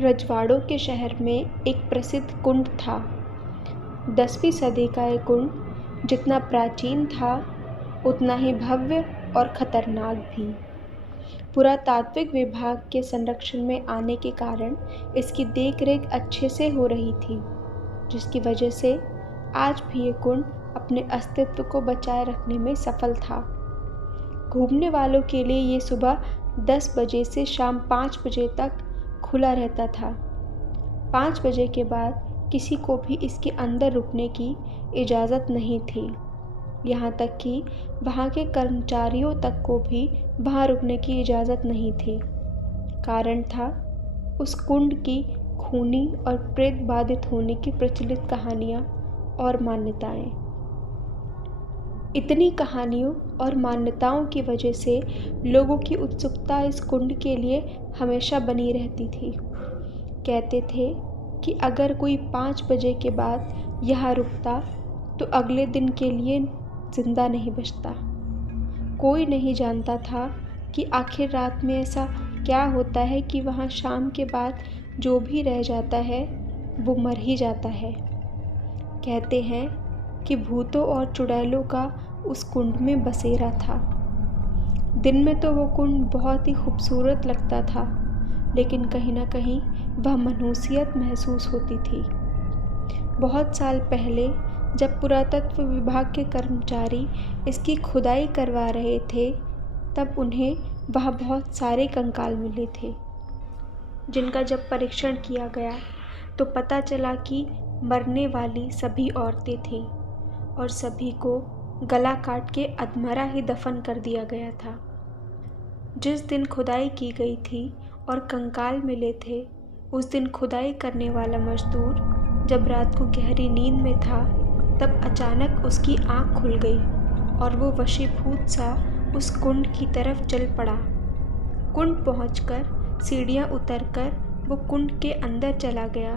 रजवाड़ों के शहर में एक प्रसिद्ध कुंड था। 10वीं सदी का यह कुंड जितना प्राचीन था उतना ही भव्य और खतरनाक भी। पुरातात्विक विभाग के संरक्षण में आने के कारण इसकी देखरेख अच्छे से हो रही थी, जिसकी वजह से आज भी ये कुंड अपने अस्तित्व को बचाए रखने में सफल था। घूमने वालों के लिए ये सुबह 10 बजे से शाम 5 बजे तक खुला रहता था। 5 बजे के बाद किसी को भी इसके अंदर रुकने की इजाज़त नहीं थी। यहाँ तक कि वहाँ के कर्मचारियों तक को भी वहाँ रुकने की इजाज़त नहीं थी। कारण था उस कुंड की खूनी और प्रेत बाधित होने की प्रचलित कहानियाँ और मान्यताएं। इतनी कहानियों और मान्यताओं की वजह से लोगों की उत्सुकता इस कुंड के लिए हमेशा बनी रहती थी। कहते थे कि अगर कोई 5 बजे के बाद यहाँ रुकता तो अगले दिन के लिए जिंदा नहीं बचता। कोई नहीं जानता था कि आखिर रात में ऐसा क्या होता है कि वहाँ शाम के बाद जो भी रह जाता है वो मर ही जाता है। कहते हैं कि भूतों और चुड़ैलों का उस कुंड में बसेरा था। दिन में तो वो कुंड बहुत ही खूबसूरत लगता था, लेकिन कहीं ना कहीं वह मनहूसियत महसूस होती थी। बहुत साल पहले जब पुरातत्व विभाग के कर्मचारी इसकी खुदाई करवा रहे थे, तब उन्हें वहाँ बहुत सारे कंकाल मिले थे, जिनका जब परीक्षण किया गया तो पता चला कि मरने वाली सभी औरतें थीं और सभी को गला काट के अधमरा ही दफन कर दिया गया था। जिस दिन खुदाई की गई थी और कंकाल मिले थे, उस दिन खुदाई करने वाला मजदूर जब रात को गहरी नींद में था, तब अचानक उसकी आंख खुल गई और वो वशीभूत सा उस कुंड की तरफ चल पड़ा। कुंड पहुंचकर सीढ़ियां उतरकर वो कुंड के अंदर चला गया।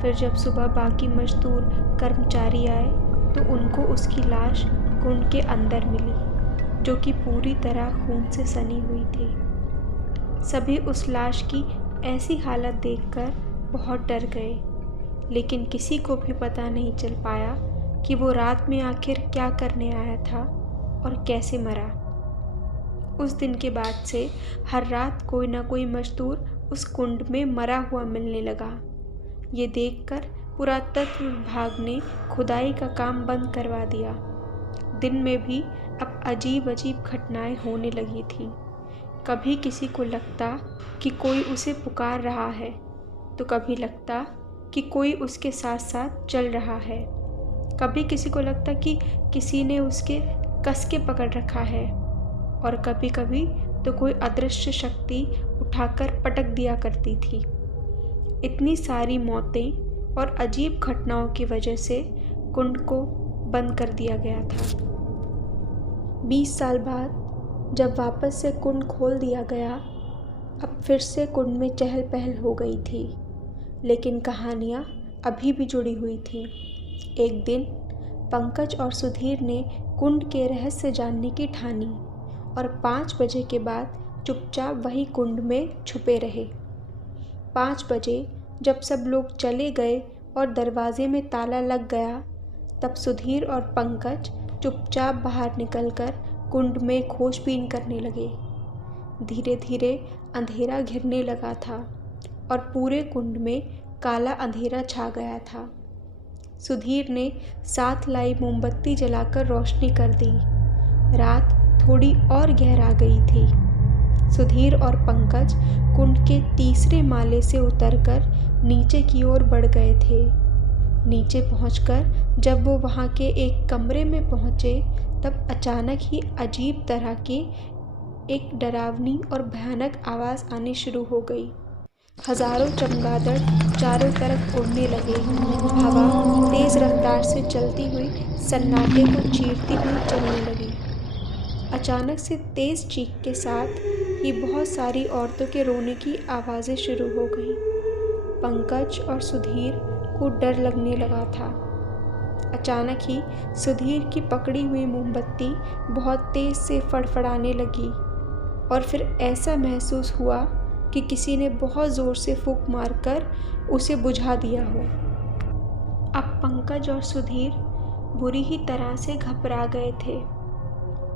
फिर जब सुबह बाकी मजदूर कर्मचारी आए तो उनको उसकी लाश कुंड के अंदर मिली, जो कि पूरी तरह खून से सनी हुई थी। सभी उस लाश की ऐसी हालत देखकर बहुत डर गए, लेकिन किसी को भी पता नहीं चल पाया कि वो रात में आखिर क्या करने आया था और कैसे मरा। उस दिन के बाद से हर रात कोई ना कोई मजदूर उस कुंड में मरा हुआ मिलने लगा। ये देखकर पुरातत्व विभाग ने खुदाई का काम बंद करवा दिया। दिन में भी अब अजीब अजीब घटनाएं होने लगी थीं। कभी किसी को लगता कि कोई उसे पुकार रहा है, तो कभी लगता कि कोई उसके साथ साथ चल रहा है। कभी किसी को लगता कि किसी ने उसके कस के पकड़ रखा है, और कभी कभी तो कोई अदृश्य शक्ति उठाकर पटक दिया करती थी। इतनी सारी मौतें और अजीब घटनाओं की वजह से कुंड को बंद कर दिया गया था। 20 साल बाद जब वापस से कुंड खोल दिया गया, अब फिर से कुंड में चहल पहल हो गई थी, लेकिन कहानियाँ अभी भी जुड़ी हुई थीं। एक दिन पंकज और सुधीर ने कुंड के रहस्य जानने की ठानी और 5 बजे के बाद चुपचाप वही कुंड में छुपे रहे। 5 बजे जब सब लोग चले गए और दरवाजे में ताला लग गया, तब सुधीर और पंकज चुपचाप बाहर निकलकर कुंड में खोजबीन करने लगे। धीरे धीरे अंधेरा घिरने लगा था और पूरे कुंड में काला अंधेरा छा गया था। सुधीर ने 7 लाई मोमबत्ती जलाकर रोशनी कर दी। रात थोड़ी और गहरा गई थी। सुधीर और पंकज कुंड के तीसरे माले से उतरकर नीचे की ओर बढ़ गए थे। नीचे पहुंचकर जब वो वहां के एक कमरे में पहुंचे, तब अचानक ही अजीब तरह की एक डरावनी और भयानक आवाज़ आनी शुरू हो गई। हजारों चमगादड़ चारों तरफ उड़ने लगे। हवा तेज रफ्तार से चलती हुई सन्नाटे को चीरती हुई चलने लगी। अचानक से तेज चीख के साथ ही बहुत सारी औरतों के रोने की आवाज़ें शुरू हो गईं। पंकज और सुधीर को डर लगने लगा था। अचानक ही सुधीर की पकड़ी हुई मोमबत्ती बहुत तेज से फड़फड़ाने लगी और फिर ऐसा महसूस हुआ कि किसी ने बहुत ज़ोर से फूंक मारकर उसे बुझा दिया हो। अब पंकज और सुधीर बुरी ही तरह से घबरा गए थे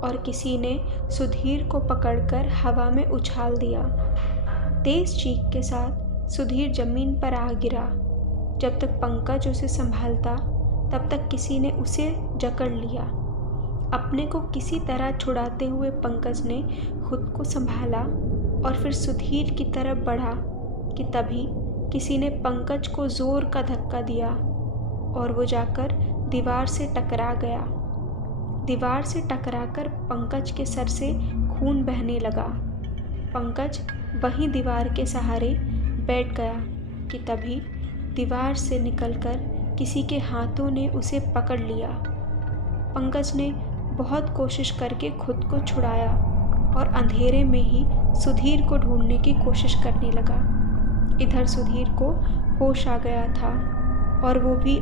और किसी ने सुधीर को पकड़कर हवा में उछाल दिया। तेज चीख के साथ सुधीर जमीन पर आ गिरा। जब तक पंकज उसे संभालता तब तक किसी ने उसे जकड़ लिया। अपने को किसी तरह छुड़ाते हुए पंकज ने खुद को संभाला और फिर सुधीर की तरफ बढ़ा कि तभी किसी ने पंकज को जोर का धक्का दिया और वो जाकर दीवार से टकरा गया। दीवार से टकराकर पंकज के सर से खून बहने लगा। पंकज वहीं दीवार के सहारे बैठ गया कि तभी दीवार से निकलकर किसी के हाथों ने उसे पकड़ लिया। पंकज ने बहुत कोशिश करके खुद को छुड़ाया और अंधेरे में ही सुधीर को ढूंढने की कोशिश करने लगा। इधर सुधीर को होश आ गया था और वो भी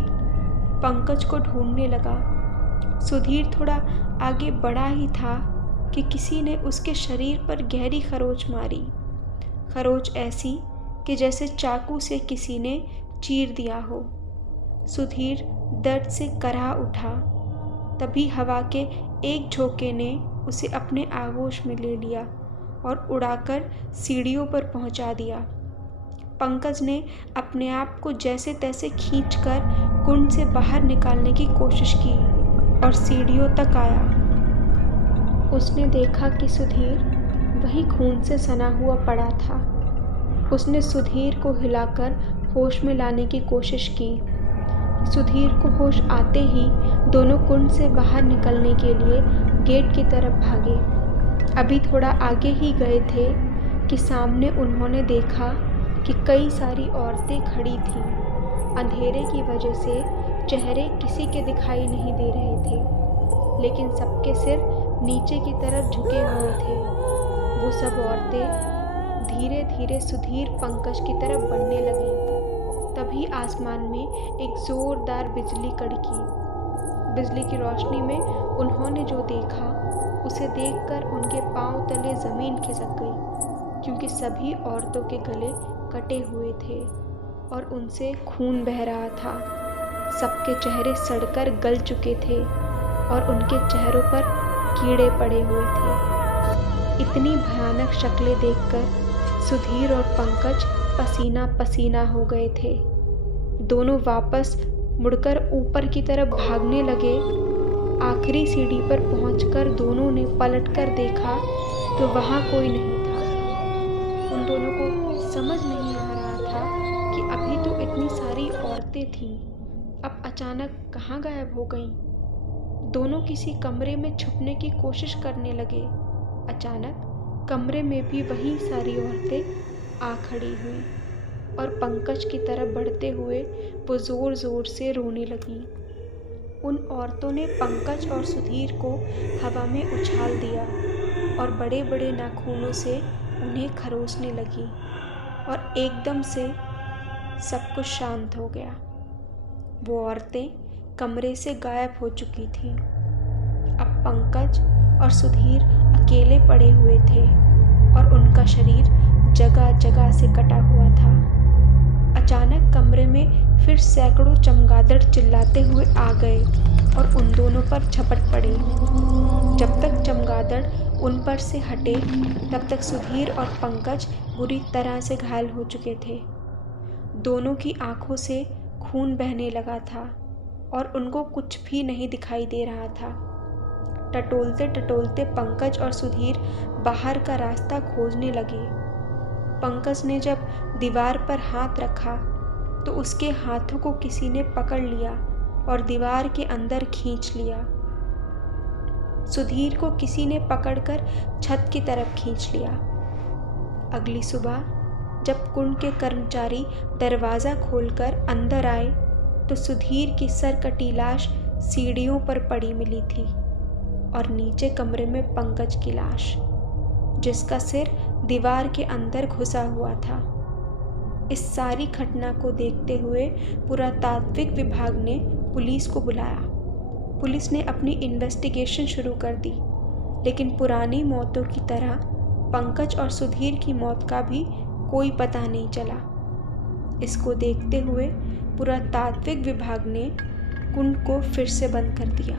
पंकज को ढूंढने लगा। सुधीर थोड़ा आगे बढ़ा ही था कि किसी ने उसके शरीर पर गहरी खरोंच मारी। खरोंच ऐसी कि जैसे चाकू से किसी ने चीर दिया हो। सुधीर दर्द से कराह उठा। तभी हवा के एक झोंके ने उसे अपने आगोश में ले लिया और उड़ाकर सीढ़ियों पर पहुंचा दिया। पंकज ने अपने आप को जैसे तैसे खींचकर कुंड से बाहर निकालने की कोशिश की और सीढ़ियों तक आया। उसने देखा कि सुधीर वहीं खून से सना हुआ पड़ा था। उसने सुधीर को हिलाकर होश में लाने की कोशिश की। सुधीर को होश आते ही दोनों कुंड से बाहर निकलने के लिए गेट की तरफ भागे। अभी थोड़ा आगे ही गए थे कि सामने उन्होंने देखा कि कई सारी औरतें खड़ी थीं। अंधेरे की वजह से चेहरे किसी के दिखाई नहीं दे रहे थे, लेकिन सबके सिर नीचे की तरफ झुके हुए थे। वो सब औरतें धीरे धीरे सुधीर पंकज की तरफ बढ़ने लगी। तभी आसमान में एक जोरदार बिजली कड़की। बिजली की रोशनी में उन्होंने जो देखा उसे देखकर उनके पांव तले ज़मीन खिसक गई, क्योंकि सभी औरतों के गले कटे हुए थे और उनसे खून बह रहा था। सबके चेहरे सड़कर गल चुके थे और उनके चेहरों पर कीड़े पड़े हुए थे। इतनी भयानक शक्लें देखकर सुधीर और पंकज पसीना पसीना हो गए थे। दोनों वापस मुड़कर ऊपर की तरफ भागने लगे। आखिरी सीढ़ी पर पहुंचकर दोनों ने पलटकर देखा तो वहां कोई नहीं था। उन दोनों को समझ नहीं आ रहा था कि अभी तो इतनी सारी औरतें थीं, अब अचानक कहाँ गायब हो गईं। दोनों किसी कमरे में छुपने की कोशिश करने लगे। अचानक कमरे में भी वही सारी औरतें आ खड़ी हुई और पंकज की तरफ बढ़ते हुए वो ज़ोर ज़ोर से रोने लगीं। उन औरतों ने पंकज और सुधीर को हवा में उछाल दिया और बड़े बड़े नाखूनों से उन्हें खरोंचने लगी और एकदम से सब कुछ शांत हो गया। वो औरतें कमरे से गायब हो चुकी थीं। अब पंकज और सुधीर अकेले पड़े हुए थे और उनका शरीर जगह जगह से कटा हुआ था। अचानक कमरे में फिर सैकड़ों चमगादड़ चिल्लाते हुए आ गए और उन दोनों पर झपट पड़े। जब तक चमगादड़ उन पर से हटे तब तक सुधीर और पंकज बुरी तरह से घायल हो चुके थे। दोनों की आंखों से खून बहने लगा था और उनको कुछ भी नहीं दिखाई दे रहा था। टटोलते टटोलते पंकज और सुधीर बाहर का रास्ता खोजने लगे। पंकज ने जब दीवार पर हाथ रखा तो उसके हाथों को किसी ने पकड़ लिया और दीवार के अंदर खींच लिया। सुधीर को किसी ने पकड़कर छत की तरफ खींच लिया। अगली सुबह जब कुंड के कर्मचारी दरवाज़ा खोलकर अंदर आए तो सुधीर की सरकटी लाश सीढ़ियों पर पड़ी मिली थी और नीचे कमरे में पंकज की लाश, जिसका सिर दीवार के अंदर घुसा हुआ था। इस सारी घटना को देखते हुए पुरातात्विक विभाग ने पुलिस को बुलाया। पुलिस ने अपनी इन्वेस्टिगेशन शुरू कर दी, लेकिन पुरानी मौतों की तरह पंकज और सुधीर की मौत का भी कोई पता नहीं चला। इसको देखते हुए पुरातात्विक विभाग ने कुंड को फिर से बंद कर दिया।